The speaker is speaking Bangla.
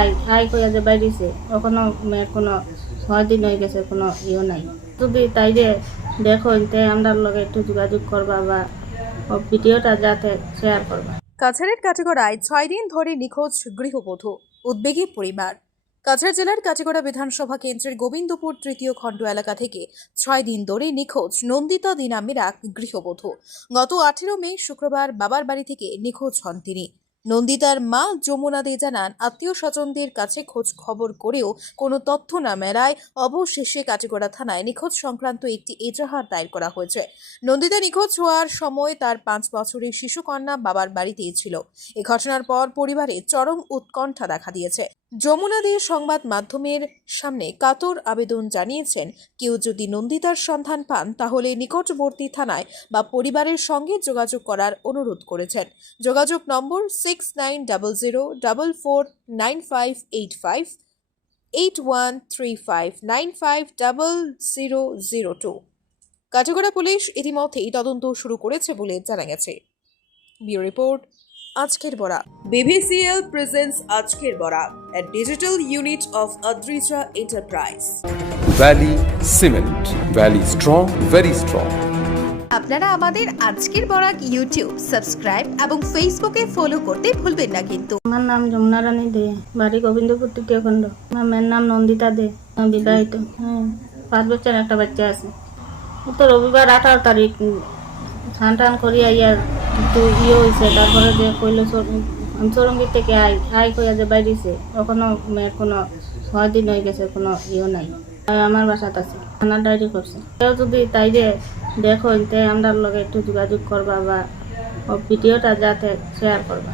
আই আই কইয়া যে বাইরেছে ওখানে মেয়ের কোনো দিন হয়ে গেছে, কোনো ইয়ে নাই। যদি তাই যে দেখো তে আমরা লগে একটু যোগাযোগ করবা বা ভিডিওটা যাতে শেয়ার করবা। কাছাড়ের কাটিগড়ায় ছয় দিন ধরে নিখোঁজ গৃহবধূ, উদ্বেগী পরিবার। কাছাড় জেলার কাটিগড়া বিধানসভা কেন্দ্রের গোবিন্দপুর তৃতীয় খণ্ড এলাকা থেকে ছয় দিন ধরে নিখোঁজ নন্দিতা দি নামের এক গৃহবধূ। গত আঠেরো মে শুক্রবার বাবার বাড়ি থেকে নিখোঁজ হন তিনি। নন্দিতার মা যমুনা দে জানান, আত্মীয় স্বজনদের কাছে খোঁজ খবর করেও কোনো তথ্য না মেলায় অবশেষে কাটিগড়া থানায় নিখোঁজ সংক্রান্ত একটি এজাহার দায়ের করা হয়েছে। নন্দিতা নিখোঁজ হওয়ার সময় তার পাঁচ বছরের শিশুকন্যা বাবার বাড়িতেই ছিল। এ ঘটনার পর পরিবারে চরম উৎকণ্ঠা দেখা দিয়েছে। যমুনা দিয়ে সংবাদ মাধ্যমের সামনে কাতর আবেদন জানিয়েছেন। কেউ যদি নন্দিতার সন্ধান পান, তাহলে নিকটবর্তী থানায় বা পরিবারের সঙ্গে যোগাযোগ করার অনুরোধ করেছেন। যোগাযোগ নম্বর six nine double zero double four nine five eight five eight one three five nine five double zero zero two Katigorah police ইতিমধ্যেই তদন্ত শুরু করেছে বলে জানা গেছে। ব্যুরো রিপোর্ট, আজকের বরা বিভিসিএল প্রেজেন্স আজকের Bora a digital unit of Adrija Enterprise. Valley Cement. Valley strong, very strong. আপনারা আমাদের আজকের বরাক ইউটিউব সাবস্ক্রাইব এবং ফেসবুকে ফলো করতে ভুলবেন না কিন্তু আমার নাম যমুনা রানী দে বাড়ি গোবিন্দপুর তৃতীয় খণ্ড আমার মেয়ের নাম নন্দিতা দে আমি বিবাহিত হ্যাঁ পাঁচ বছর একটা বাচ্চা আছে ও তো রবিবার আঠারো তারিখ স্নান টান করিয়া ইয়ার একটু ইয়ে হয়েছে তারপরে যে কইলো চরঙ্গীর থেকে আই আই কইয়া যে বাইরেছে কখনো মেয়ের কোনো ছয় হয়ে গেছে, কোনো ইয়ে নাই। আমার বাসাত আছে থানা ডায়েরি করছে। কেউ যদি তাই যে দেখো তে আমরা লগে একটু যোগাযোগ করবা বা ভিডিওটা যাতে শেয়ার করবা।